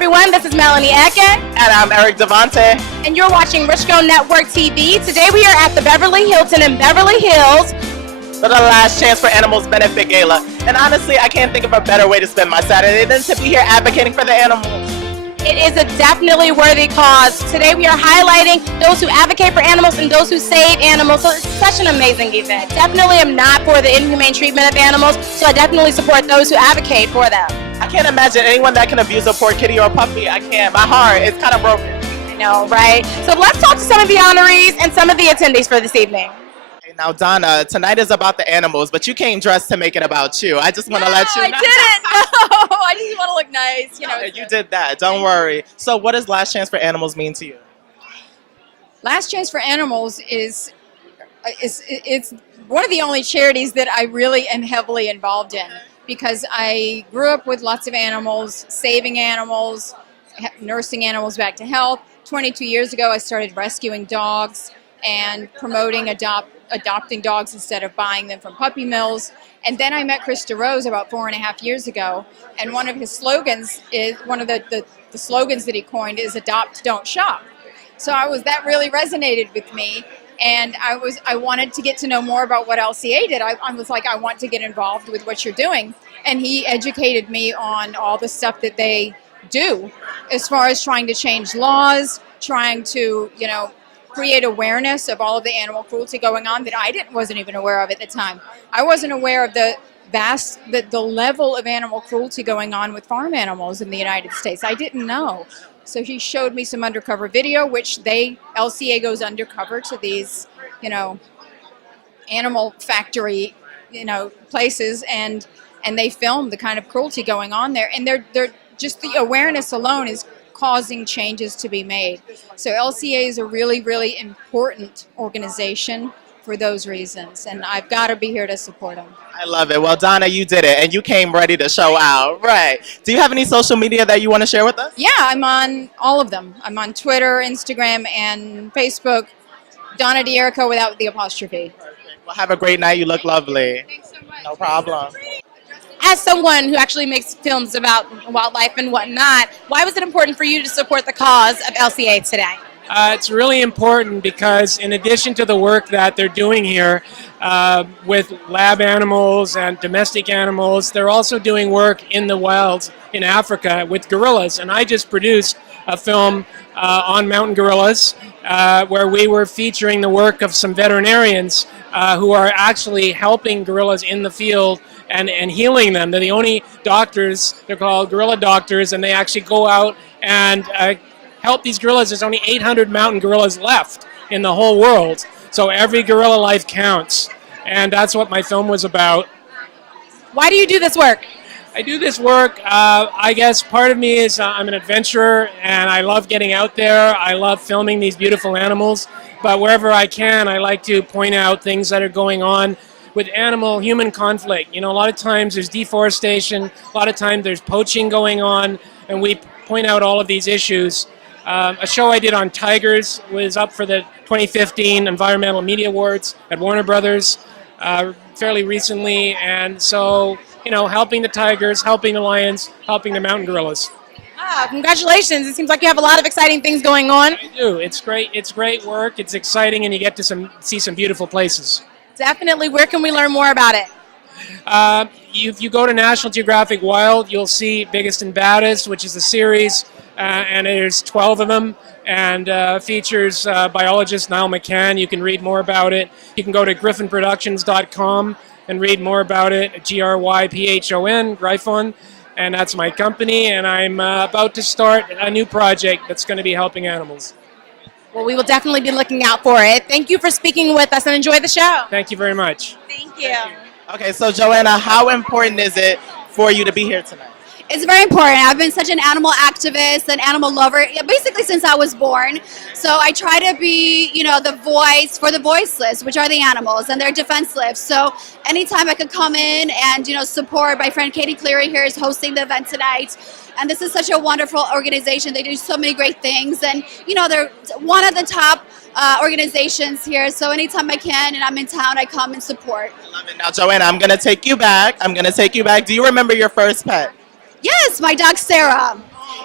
everyone. This is Melanie Ecken. And I'm Eric Devante. And you're watching Richco Network TV. Today we are at the Beverly Hilton in Beverly Hills For the Last Chance for Animals Benefit Gala. And honestly, I can't think of a better way to spend my Saturday than to be here advocating for the animals. It is a definitely worthy cause. Today we are highlighting those who advocate for animals and those who save animals. So it's such an amazing event. Definitely am not for the inhumane treatment of animals, so I definitely support those who advocate for them. I can't imagine anyone that can abuse a poor kitty or puppy. I can't. My heart is kind of broken. I know, right? So let's talk to some of the honorees and some of the attendees for this evening. Now, Donna, tonight is about the animals, but you came dressed to make it about you. I just want to let you know. I didn't. No, I just want to look nice. You did that. Don't worry. So what does Last Chance for Animals mean to you? Last Chance for Animals is it's one of the only charities that I really am heavily involved in because I grew up with lots of animals, saving animals, nursing animals back to health. 22 years ago, I started rescuing dogs and promoting adopting dogs instead of buying them from puppy mills. And then I met Chris DeRose about 4.5 years ago, and one of his slogans is one of the slogans that he coined is "Adopt, Don't Shop." So that really resonated with me, and I wanted to get to know more about what LCA did. I was like, I want to get involved with what you're doing, and he educated me on all the stuff that they do, as far as trying to change laws, trying to create awareness of all of the animal cruelty going on that I wasn't even aware of at the time. I wasn't aware of the level of animal cruelty going on with farm animals in the United States. I didn't know. So he showed me some undercover video, which LCA goes undercover to these, animal factory, places, and they film the kind of cruelty going on there. And they're just the awareness alone is causing changes to be made. So LCA is a really, really important organization for those reasons, and I've got to be here to support them. I love it. Well, Donna, you did it, and you came ready to show out. Right. Do you have any social media that you want to share with us? Yeah, I'm on all of them. I'm on Twitter, Instagram, and Facebook. Donna D'Erico without the apostrophe. Perfect. Well, have a great night. You look lovely. Thanks so much. No problem. As someone who actually makes films about wildlife and whatnot, why was it important for you to support the cause of LCA today? It's really important because in addition to the work that they're doing here with lab animals and domestic animals, they're also doing work in the wilds in Africa with gorillas. And I just produced a film on mountain gorillas where we were featuring the work of some veterinarians who are actually helping gorillas in the field and healing them. They're the only doctors, they're called gorilla doctors, and they actually go out and help these gorillas. There's only 800 mountain gorillas left in the whole world. So every gorilla life counts. And that's what my film was about. Why do you do this work? I do this work, I guess part of me is I'm an adventurer and I love getting out there. I love filming these beautiful animals. But wherever I can, I like to point out things that are going on with animal-human conflict. A lot of times there's deforestation, a lot of times there's poaching going on, and we point out all of these issues. A show I did on tigers was up for the 2015 Environmental Media Awards at Warner Brothers fairly recently, and so, helping the tigers, helping the lions, helping the mountain gorillas. Congratulations. It seems like you have a lot of exciting things going on. I do. It's great. It's great work. It's exciting, and you get to see some beautiful places. Definitely. Where can we learn more about it? If you go to National Geographic Wild, you'll see Biggest and Baddest, which is a series, and there's 12 of them, and features biologist Niall McCann. You can read more about it. You can go to griffinproductions.com and read more about it, Gryphon, Gryphon, and that's my company, and I'm about to start a new project that's going to be helping animals. Well, we will definitely be looking out for it. Thank you for speaking with us and enjoy the show. Thank you very much. Thank you. Okay, so Joanna, how important is it for you to be here tonight? It's very important. I've been such an animal activist, an animal lover, basically since I was born. So I try to be, the voice for the voiceless, which are the animals, and they're defenseless. So anytime I could come in and, support, my friend Katie Cleary here is hosting the event tonight. And this is such a wonderful organization. They do so many great things. And, they're one of the top organizations here. So anytime I can and I'm in town, I come and support. I love it. Now, Joanna, I'm going to take you back. Do you remember your first pet? Yes, my dog Sarah.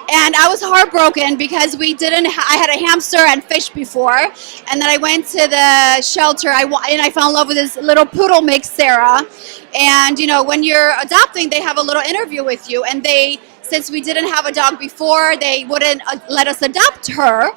And I was heartbroken because I had a hamster and fish before, and then I went to the shelter. And I fell in love with this little poodle mix, Sarah. And when you're adopting, they have a little interview with you, and since we didn't have a dog before, they wouldn't let us adopt her.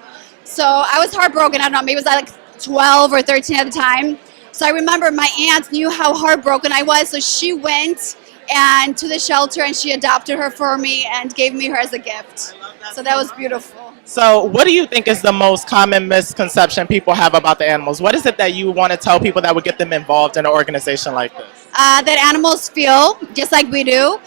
So I was heartbroken. I don't know, maybe it was like 12 or 13 at the time. So I remember my aunt knew how heartbroken I was, so she went and to the shelter and she adopted her for me and gave me her as a gift. So that was beautiful. So what do you think is the most common misconception people have about the animals? What is it that you want to tell people that would get them involved in an organization like this? That animals feel just like we do.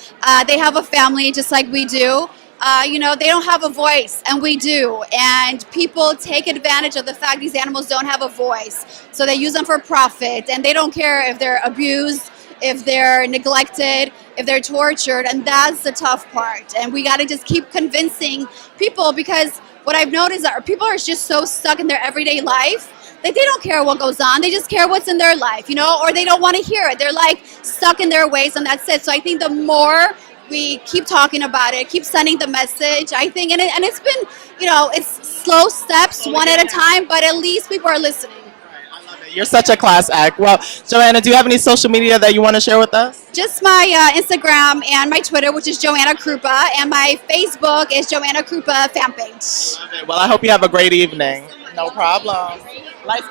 They have a family just like we do. They don't have a voice, and we do. And people take advantage of the fact these animals don't have a voice. So they use them for profit, and they don't care if they're abused, if they're neglected, if they're tortured, and that's the tough part. And we got to just keep convincing people, because what I've noticed is that people are just so stuck in their everyday life that they don't care what goes on. They just care what's in their life, or they don't want to hear it. They're like stuck in their ways, and that's it. So I think the more we keep talking about it, keep sending the message, I think, and it's been, it's slow steps, one at a time, but at least people are listening. You're such a class act. Well, Joanna, do you have any social media that you want to share with us? Just my Instagram and my Twitter, which is Joanna Krupa, and my Facebook is Joanna Krupa fan page. Well, I hope you have a great evening. No problem. Life